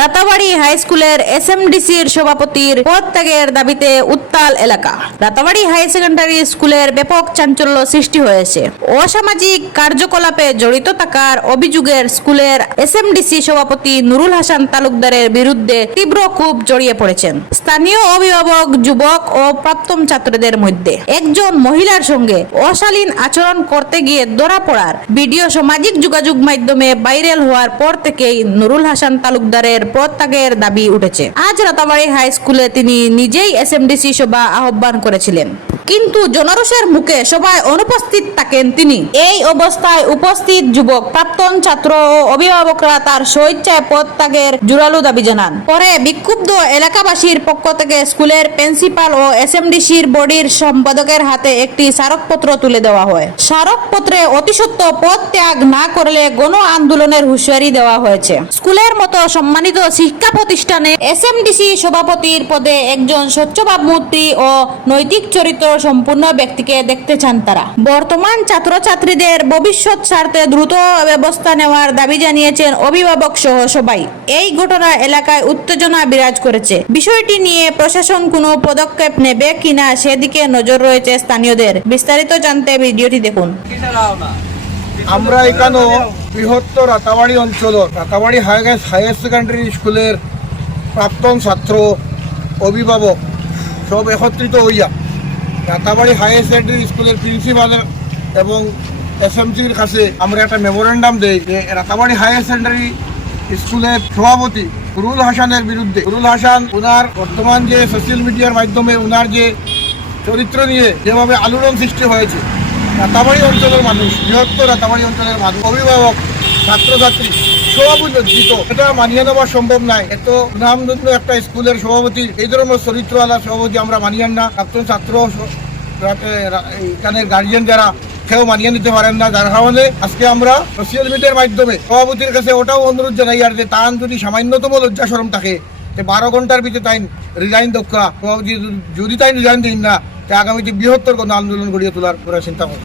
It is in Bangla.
রাতাবাড়ি হাই স্কুলের এসএমডিসির সভাপতির পদ ত্যাগের দাবিতে উত্তাল এলাকা। রাতাবাড়ি হাই সেকেন্ডারি স্কুলের ব্যাপক চাঞ্চল্য সৃষ্টি হয়েছে। অসামাজিক কার্যকলাপে জড়িত থাকার অভিযোগের স্কুলের এসএমডিসি সভাপতি নুরুল হাসান তালুকদারের বিরুদ্ধে তীব্র ক্ষোভ জড়িয়ে পড়েছেন স্থানীয় অভিভাবক, যুবক ও প্রাক্তন ছাত্রদের মধ্যে। একজন মহিলার সঙ্গে অশালীন আচরণ করতে গিয়ে ধরা পড়ার ভিডিও সামাজিক যোগাযোগ মাধ্যমে ভাইরাল হওয়ার পর থেকেই নুরুল হাসান তালুকদারের পদ ত্যাগের দাবি উঠেছে। আজ রাতাবাড়ি হাই স্কুলে তিনি নিজেই এসএমডিসি সভা আহ্বান করেছিলেন, কিন্তু জনরোষের মুখে সভায় অনুপস্থিত থাকেন তিনি। এই অবস্থায় উপস্থিত যুবক, প্রাক্তন ছাত্র ও অভিভাবকরা তার স্বেচ্ছায় পদ ত্যাগের জোরালো দাবি জানান। পরে বিক্ষুব্ধ এলাকাবাসীর পক্ষ থেকে স্কুলের প্রিন্সিপাল ও এসএমডিসির বডির সম্পাদকের হাতে একটি স্মারকপত্র তুলে দেওয়া হয়। স্মারকপত্রে অতিসত্ত্বর পদ ত্যাগ না করলে গণ আন্দোলনের হুঁশিয়ারি দেওয়া হয়েছে। স্কুলের মতো সম্মানিত শিক্ষা প্রতিষ্ঠানে এসএমডিসি সভাপতির পদে একজন স্বচ্ছ ভাবমূর্তি ও নৈতিক চরিত্র সম্পূর্ণ ব্যক্তিকে দেখতে চান তারা। বর্তমান ছাত্রছাত্রীদের ভবিষ্যৎ স্বার্থে দ্রুত ব্যবস্থা নেওয়ার দাবি জানিয়েছেন অভিভাবক সহ সবাই। এই ঘটনা এলাকায় উত্তেজনা বিরাজ করেছে। বিষয়টি নিয়ে প্রশাসন কোনো পদক্ষেপ নেবে কিনা সেদিকে নজর রয়েছে স্থানীয়দের। বিস্তারিত জানতে ভিডিওটি দেখুন। আমরা এখানে বৃহত্তর রাতাবাড়ি অঞ্চল রাতাবাড়ি হায়ার সেকেন্ডারি স্কুলের প্রাক্তন ছাত্র, অভিভাবক সব একত্রিত হইয়া রাতাবাড়ি হায়ার সেকেন্ডারি স্কুলের প্রিন্সিপালের এবং এসএমসির কাছে আমরা একটা মেমোরেন্ডাম দেই যে রাতাবাড়ি হায়ার সেকেন্ডারি স্কুলের সভাপতি নুরুল হাসানের বিরুদ্ধে, নুরুল হাসান ওনার বর্তমান যে সোশ্যাল মিডিয়ার মাধ্যমে ওনার যে চরিত্র নিয়ে যেভাবে আলোড়ন সৃষ্টি হয়েছে, রাতাবাড়ি অঞ্চলের মানুষ, বৃহত্তর রাতাবাড়ি অঞ্চলের মানুষ, অভিভাবক, ছাত্রছাত্রী সব উজ্জিত। এটা মানিয়ে নেওয়া সম্ভব নয়। এত নামধন্য একটা স্কুলের সভাপতি এই ধরনের চরিত্রওয়ালা সভাপতি আমরা মানিয়ে না। প্রাক্তন ছাত্র, এখানের গার্জিয়ান যারা কেউ মানিয়ে নিতে পারেন না, যার কারণে আজকে আমরা সোশ্যাল মিডিয়ার মাধ্যমে সভাপতির কাছে ওটাও অনুরোধ জানাই আর যে তার যদি সামান্যতম লজ্জা শরম থাকে, যে 12 ঘন্টার ভিতরে তাই রিজাইন দক্ষা, সভাপতি যদি তাই রিজাইন দিন না, আগামীতে বৃহত্তর কোনো আন্দোলন গড়িয়ে তোলার চিন্তা করি।